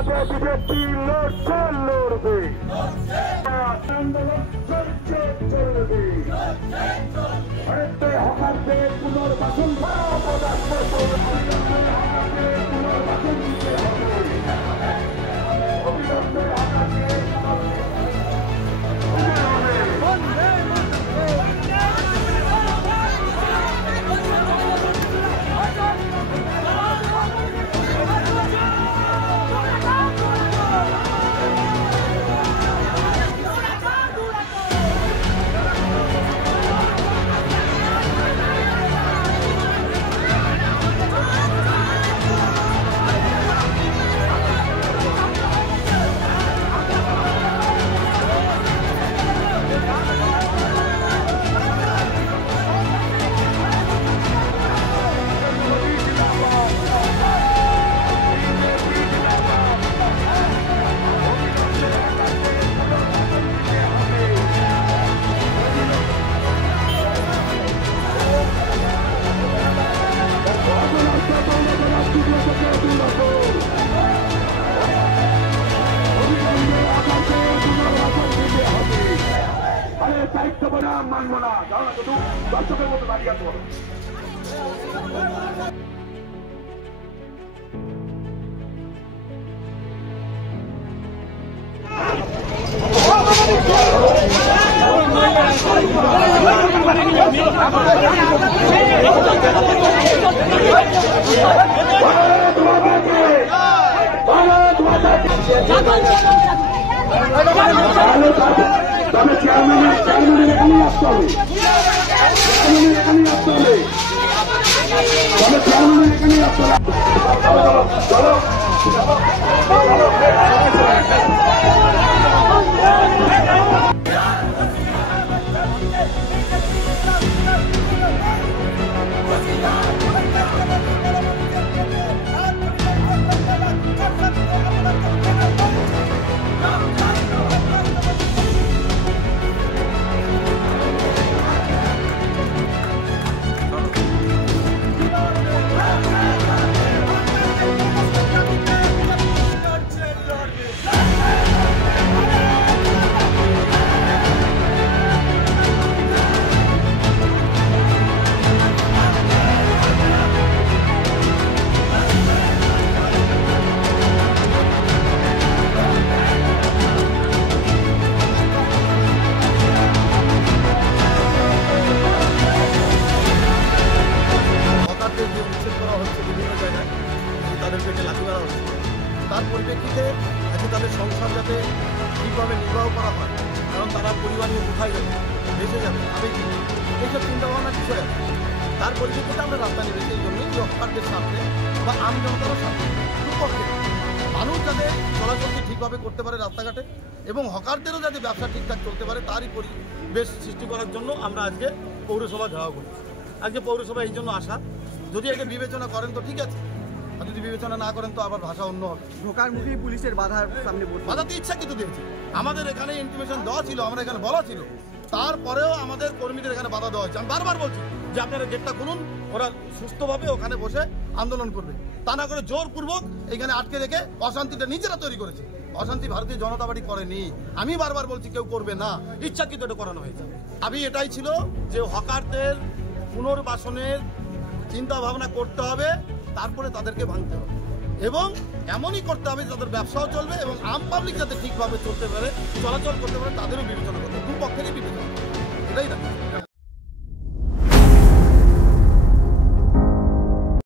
আগে বিজেপি লড়ছে লড়বে, আন্দোলন চলছে চলবে, হকারদের পুনর্বাসন পুনর্বাসন দিতে হবে, অবিলম্বে হকারদের মানবো না, যাও না শুধু দর্শকের মতো দাঁড়িয়ে আসবো। তবে চেয়ারম্যানের এখানেই আসতে হবে, এখানেই আসতে হবে, তবে চেয়ারম্যানের এখানেই আসতে হবে। চলো তাদের পেটে লাঠি মারা হচ্ছে, তার পরিপ্রেক্ষিতে আজকে তাদের সংসার যাতে ঠিকভাবে নির্বাহ করা হয়, কারণ তারা পরিবার নিয়ে কোথায় যাবে, দেশে যাবে, আবেগী এইসব চিন্তাভাবনার বিষয় আছে। তার পরিপ্রেক্ষিতে আমরা রাস্তা নেমেছি এই জন্যই যে হকারদের সামনে বা আম জনতারও সামনে দুপক্ষে মানুষ যাতে চলাচলটি ঠিকভাবে করতে পারে রাস্তাঘাটে এবং হকারদেরও যাতে ব্যবসা ঠিকঠাক চলতে পারে তারই পরিবেশ সৃষ্টি করার জন্য আমরা আজকে পৌরসভা ঘেরাও করি। আজকে পৌরসভা এই জন্য আসা, যদি একে বিবেচনা করেন তো ঠিক আছে, আর যদি বিবেচনা না করেন তো আবার ভাষা অন্য হবে। ঢোকার মুখেই পুলিশের বাধার সামনে বাধাতে ইচ্ছাকৃত দিয়েছি, আমাদের এখানে ইনফরমেশন দেওয়া ছিল, আমরা এখানে বলা ছিল, তারপরেও আমাদের কর্মীদের এখানে বাধা দেওয়া হয়েছে। আমি বারবার বলছি যে আপনারা গেটটা খুলুন, ওরা সুস্থভাবে ওখানে বসে আন্দোলন করবে, তা না করে জোরপূর্বক এখানে আটকে রেখে অশান্তিটা নিজেরা তৈরি করেছে। অশান্তি ভারতীয় জনতা পার্টি করেনি, আমি বারবার বলছি কেউ করবে না, ইচ্ছাকৃত এটা করানো হয়েছে। আমি এটাই ছিল যে হকারদের পুনর্বাসনের চিন্তা ভাবনা করতে হবে, তারপরে তাদেরকে ভাঙতে হবে এবং এমনই করতে হবে তাদের ব্যবসাও চলবে এবং আম পাবলিক যাতে ঠিকভাবে চলতে পারে, চলাচল করতে পারে, তাদেরও বিবেচনা করতে হবে, দুপক্ষেরই বিবেচনা, এটাই না।